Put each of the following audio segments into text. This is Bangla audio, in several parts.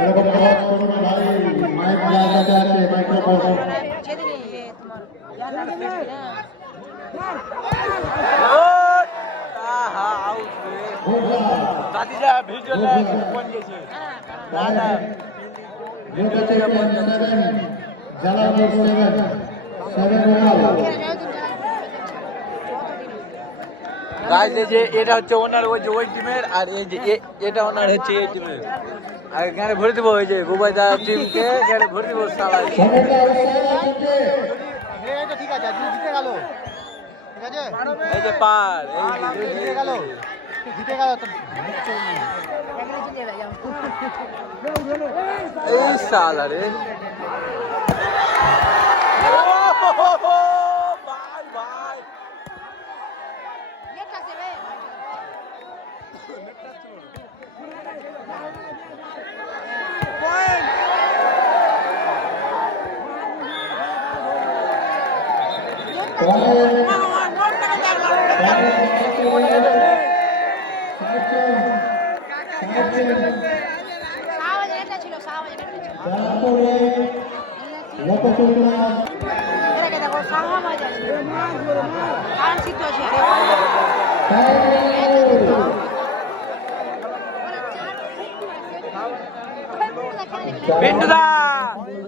এরকম আওয়াজ করো না ভাই, মাইক লাগাতে আছে, মাইক্রোফোন। এটা হচ্ছে ওনার ওই যে ওই টিমের, আর এই যে এটা ওনার হচ্ছে এই টিমের। আর গাড়ি ভরে দিব ওই যে বুবাইদা টিমকে, গাড়ি ভরে দিব সালা। ঠিক আছে, জিতে গেল। ঠিক আছে, এই যে পার, এই জিতে গেল, জিতে গেল তো। এই সালা রে, ভাই ভাই পিন্টুদা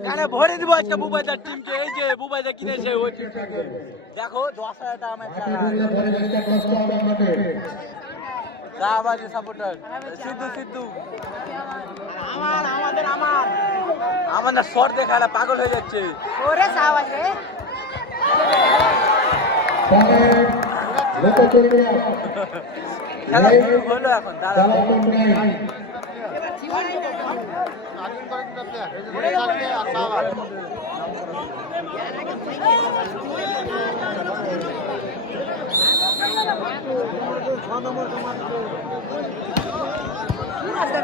গানে ভরে দিব আজকে বুবাইদার টিমকে। এই যে বুবাইদা কিনেছে ওই টিমটাকে, দেখো 10,000 টাকা ম্যাচ শাহবাজের সাপোর্টার সিদ্ধু সিদ্ধু আমাদের শর্ট দেখা একটা পাগল হয়ে যাচ্ছে। ওরে শাহবাজ রে, খেলা শুরু হলো এখন, দাঁড়া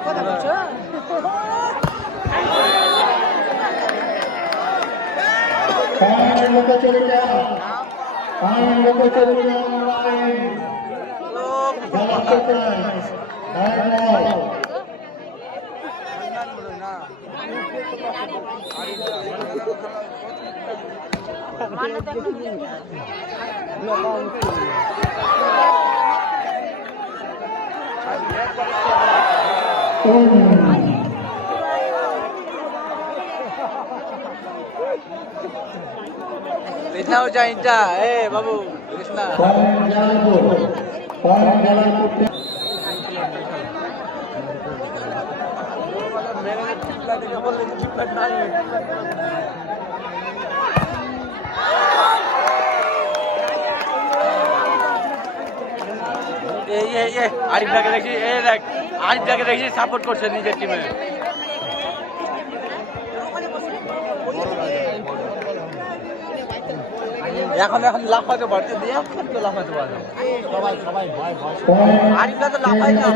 কথা বলছো? इतना हो जाए इंटा ए बाबू कृष्णा আরিফদাকে দেখি, আরিফদাকে দেখি সাপোর্ট করছে নিজের টিমে। এখন লাফাতে পারছে, এখন তো লাফাতে পারছে সবাই আরিফদা তো লাফাই না।